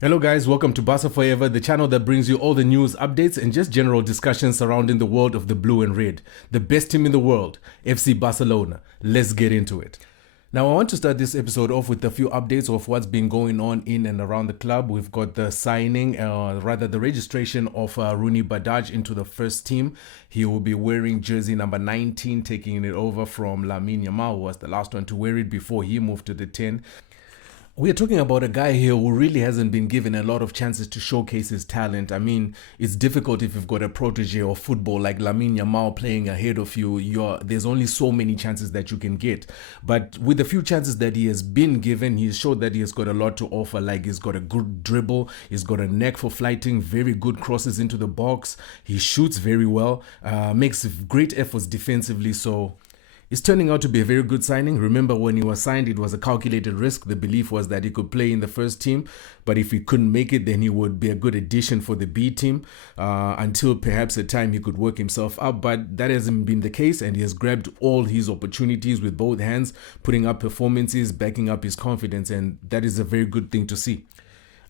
Hello guys, welcome to Barca Forever, the channel that brings you all the news, updates and just general discussions surrounding the world of the blue and red. The best team in the world, FC Barcelona. Let's get into it. Now I want to start this episode off with a few updates of what's been going on in and around the club. We've got the signing, the registration of Roony into the first team. He will be wearing jersey number 19, taking it over from Lamine Yamal, who was the last one to wear it before he moved to the 10. We're talking about a guy here who really hasn't been given a lot of chances to showcase his talent. I mean, it's difficult if you've got a protege of football like Lamine Yamal playing ahead of you. There's only so many chances that you can get. But with the few chances that he has been given, he's showed that he has got a lot to offer. Like he's got a good dribble, he's got a neck for flighting, very good crosses into the box. He shoots very well, makes great efforts defensively. So it's turning out to be a very good signing. Remember, when he was signed, it was a calculated risk. The belief was that he could play in the first team, but if he couldn't make it, then he would be a good addition for the B team until perhaps a time he could work himself up. But that hasn't been the case, and he has grabbed all his opportunities with both hands, putting up performances, backing up his confidence, and that is a very good thing to see.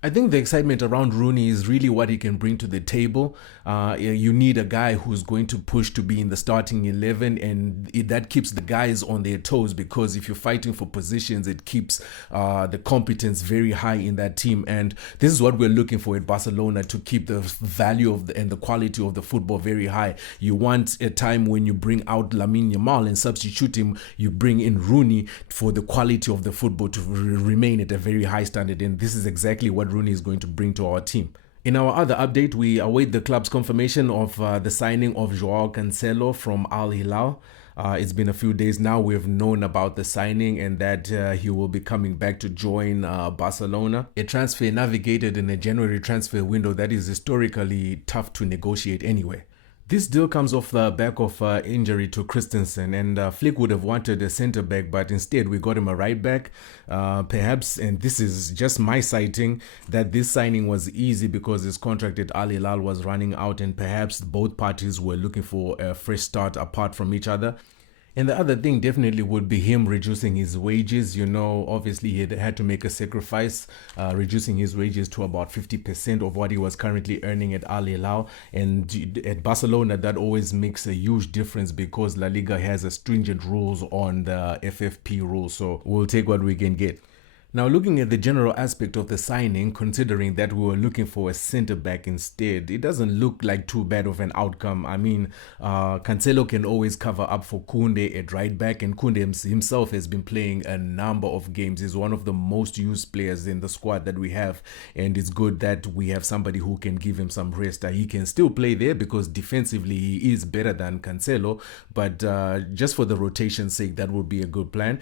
I think the excitement around Roony is really what he can bring to the table. You need a guy who's going to push to be in the starting 11, and that keeps the guys on their toes, because if you're fighting for positions, it keeps the competence very high in that team. And this is what we're looking for at Barcelona, to keep the value of and the quality of the football very high. You want a time when you bring out Lamine Yamal and substitute him, you bring in Roony for the quality of the football to remain at a very high standard. And this is exactly what Roony is going to bring to our team. In our other update, we await the club's confirmation of the signing of JOAO Cancelo from Al Hilal. It's been a few days now. We've known about the signing and that he will be coming back to join Barcelona. A transfer navigated in a January transfer window that is historically tough to negotiate anyway. This deal comes off the back of injury to Christensen, and Flick would have wanted a centre-back, but instead we got him a right-back. Perhaps, and this is just my citing, that this signing was easy because his contract at Al Hilal was running out, and perhaps both parties were looking for a fresh start apart from each other. And the other thing definitely would be him reducing his wages. You know, obviously he had to make a sacrifice, reducing his wages to about 50% of what he was currently earning at Al Hilal. And at Barcelona, that always makes a huge difference because La Liga has a stringent rules on the FFP rules. So we'll take what we can get. Now, looking at the general aspect of the signing, considering that we were looking for a centre-back instead, it doesn't look like too bad of an outcome. I mean, Cancelo can always cover up for Koundé at right-back, and Koundé himself has been playing a number of games. He's one of the most used players in the squad that we have, and it's good that we have somebody who can give him some rest. He can still play there because defensively he is better than Cancelo, but just for the rotation's sake, that would be a good plan.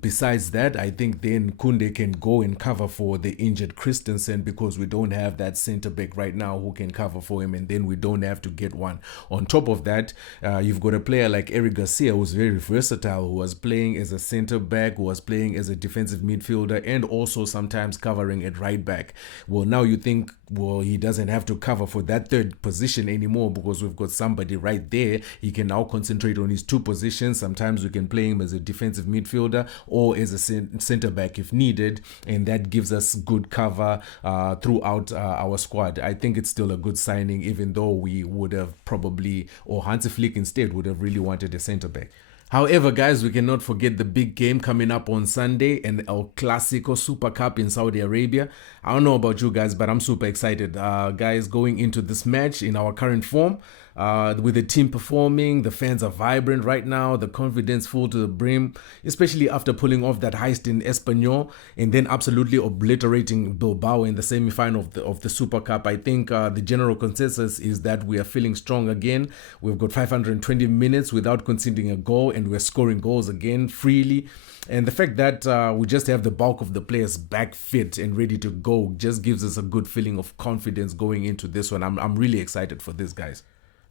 Besides that, I think then Koundé can go and cover for the injured Christensen, because we don't have that centre back right now who can cover for him, and then we don't have to get one. On top of that, you've got a player like Eric Garcia, who's very versatile, who was playing as a centre back, who was playing as a defensive midfielder, and also sometimes covering at right back. Well, now you think, well, he doesn't have to cover for that third position anymore because we've got somebody right there. He can now concentrate on his two positions. Sometimes we can play him as a defensive midfielder or as a centre back if needed, and that gives us good cover throughout our squad. I think it's still a good signing, even though we would have probably, or Hansi Flick instead would have really wanted a centre back. However, guys, we cannot forget the big game coming up on Sunday, and El Classico Supercup in Saudi Arabia. I don't know about you guys, but I'm super excited. Guys, going into this match in our current form, with the team performing, the fans are vibrant right now, the confidence full to the brim, especially after pulling off that heist in Espanyol and then absolutely obliterating Bilbao in the semi-final of the Super Cup. I think the general consensus is that we are feeling strong again. We've got 520 minutes without conceding a goal, and we're scoring goals again freely. And the fact that we just have the bulk of the players back fit and ready to go just gives us a good feeling of confidence going into this one. I'm really excited for this, guys.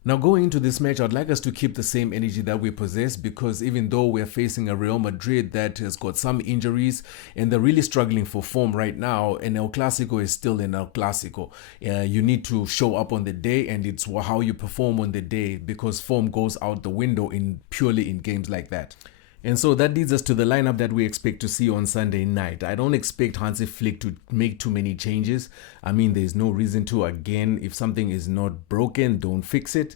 Now, going into this match, I'd like us to keep the same energy that we possess, because even though we're facing a Real Madrid that has got some injuries and they're really struggling for form right now, and El Clasico is still an El Clasico. You need to show up on the day, and it's how you perform on the day, because form goes out the window purely in games like that. And so that leads us to the lineup that we expect to see on Sunday night. I don't expect Hansi Flick to make too many changes. I mean, there's no reason to. Again, if something is not broken, don't fix it.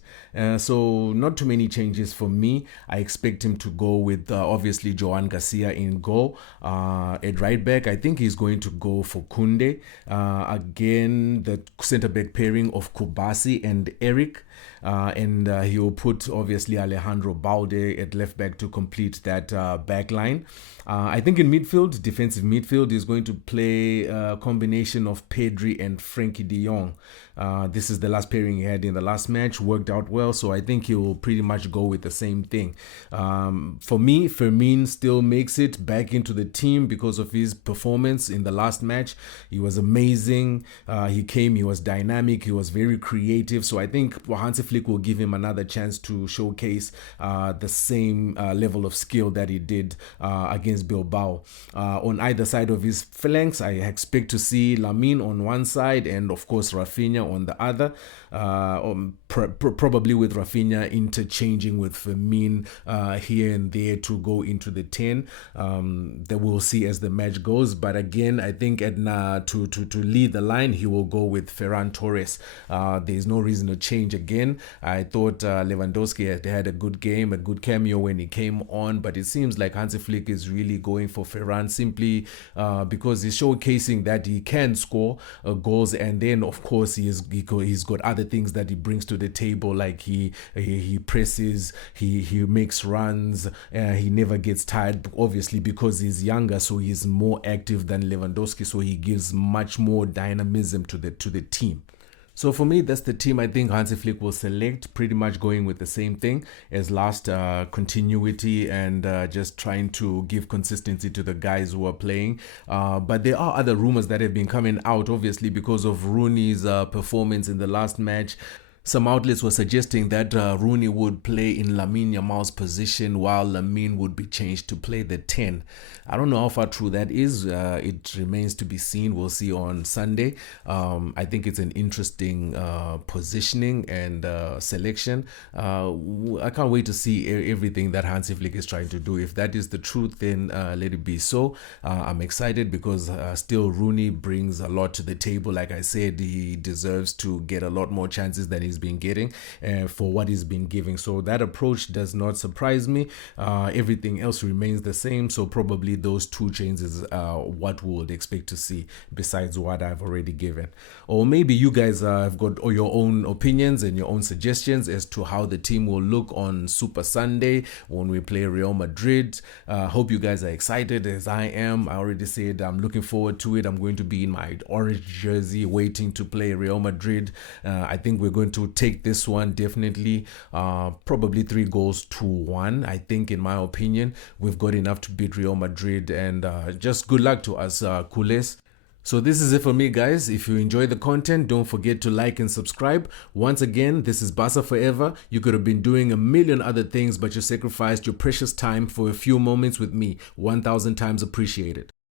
So not too many changes for me. I expect him to go with obviously Joan Garcia in goal. At right back, I think he's going to go for Kunde. Again, the centre back pairing of Kubasi and Eric. And he will put obviously Alejandro Balde at left back to complete that back line. I think in midfield, defensive midfield, is going to play a combination of Pedri and Frenkie de Jong. This is the last pairing he had in the last match, worked out well, so I think he will pretty much go with the same thing. For me, Fermin still makes it back into the team because of his performance in the last match. He was amazing. He was dynamic, he was very creative, so I think Hansi Flick will give him another chance to showcase the same level of skill that he did against Bilbao. On either side of his flanks, I expect to see Lamine on one side and of course Rafinha on the other, probably with Rafinha interchanging with Fermin here and there to go into the 10. That we'll see as the match goes, but again, I think to lead the line, he will go with Ferran Torres. There's no reason to change again. I thought Lewandowski had a good game, a good cameo when he came on, but it seems like Hansi Flick is really going for Ferran simply because he's showcasing that he can score goals, and then of course he's got other things that he brings to the table, like he presses, he makes runs, he never gets tired, obviously because he's younger, so he's more active than Lewandowski, so he gives much more dynamism to the team. So for me, that's the team I think Hansi Flick will select, pretty much going with the same thing as last, continuity and just trying to give consistency to the guys who are playing. But there are other rumors that have been coming out, obviously, because of Rooney's performance in the last match. Some outlets were suggesting that Roony would play in Lamine Yamal's position while Lamine would be changed to play the 10. I don't know how far true that is. It remains to be seen. We'll see on Sunday. I think it's an interesting positioning and selection. I can't wait to see everything that Hansi Flick is trying to do. If that is the truth, then let it be so. I'm excited because still Roony brings a lot to the table. Like I said, he deserves to get a lot more chances than he's been getting for what he's been giving. So that approach does not surprise me. Everything else remains the same. So probably those two changes what we would expect to see besides what I've already given. Or maybe you guys have got your own opinions and your own suggestions as to how the team will look on Super Sunday when we play Real Madrid. Hope you guys are excited as I am. I already said I'm looking forward to it. I'm going to be in my orange jersey waiting to play Real Madrid. I think we're going to take this one definitely, probably 3-1. I think, in my opinion, we've got enough to beat Real Madrid, and just good luck to us, culés. So this is it for me, guys. If you enjoy the content, don't forget to like and subscribe. Once again, this is Barca Forever. You could have been doing a million other things, but you sacrificed your precious time for a few moments with me. 1,000 times appreciated.